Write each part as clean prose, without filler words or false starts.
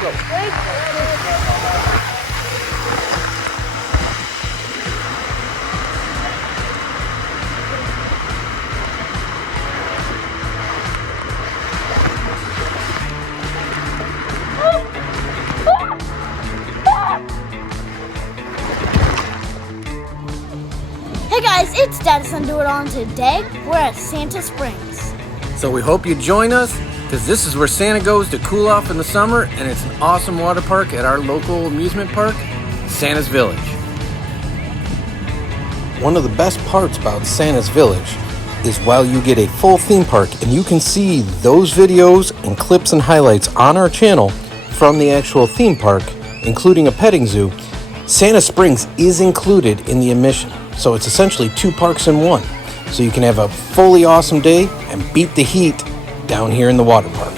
Hey guys, it's Dadson Do It On. Today we're at Santa Springs. So we hope you join us, because this is where Santa goes to cool off in the summer, and it's an awesome water park at our local amusement park, Santa's Village. One of the best parts about Santa's Village is while you get a full theme park, and you can see those videos and clips and highlights on our channel from the actual theme park, including a petting zoo, Santa Springs is included in the admission. So it's essentially 2 parks in one. So you can have a fully awesome day and beat the heat down here in the water park.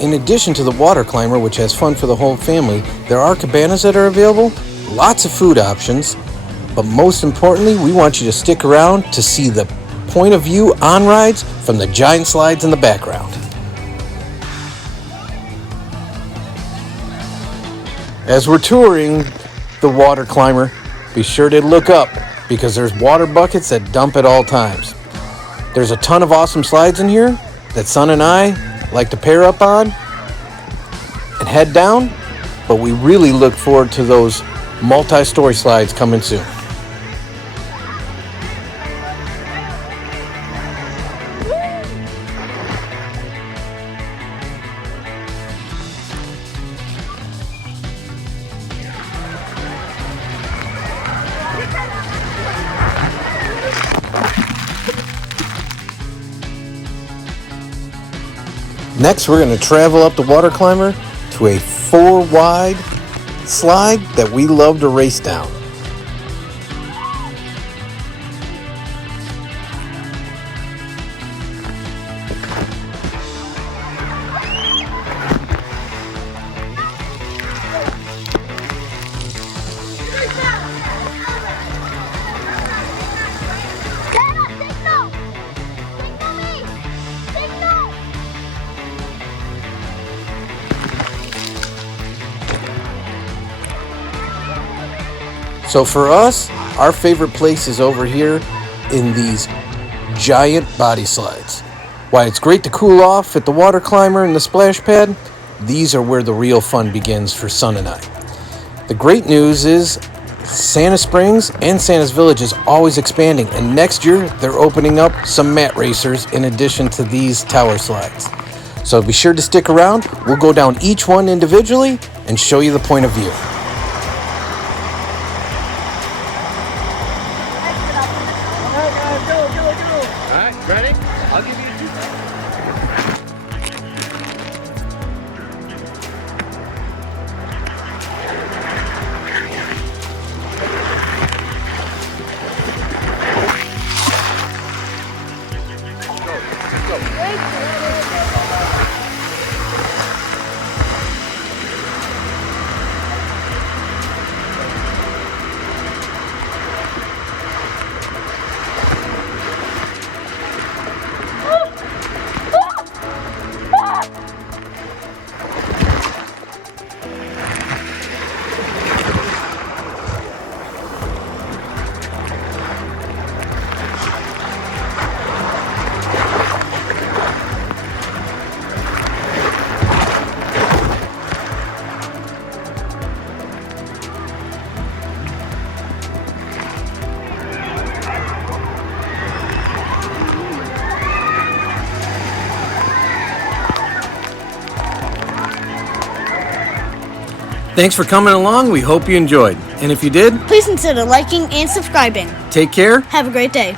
In addition to the water climber, which has fun for the whole family, there are cabanas that are available, lots of food options, but most importantly, we want you to stick around to see the point of view on rides from the giant slides in the background. As we're touring the water climber, be sure to look up because there's water buckets that dump at all times. There's a ton of awesome slides in here that Son and I like to pair up on and head down, but we really look forward to those multi-story slides coming soon. Next, we're going to travel up the water climber to a 4-wide slide that we love to race down. So for us, our favorite place is over here in these giant body slides. While it's great to cool off at the water climber and the splash pad, these are where the real fun begins for Son and I. The great news is Santa Springs and Santa's Village is always expanding, and next year they're opening up some mat racers in addition to these tower slides. So be sure to stick around. We'll go down each one individually and show you the point of view. Alright, ready? I'll give you 2 Thanks for coming along. We hope you enjoyed. And if you did, Please consider liking and subscribing. take care. Have a great day.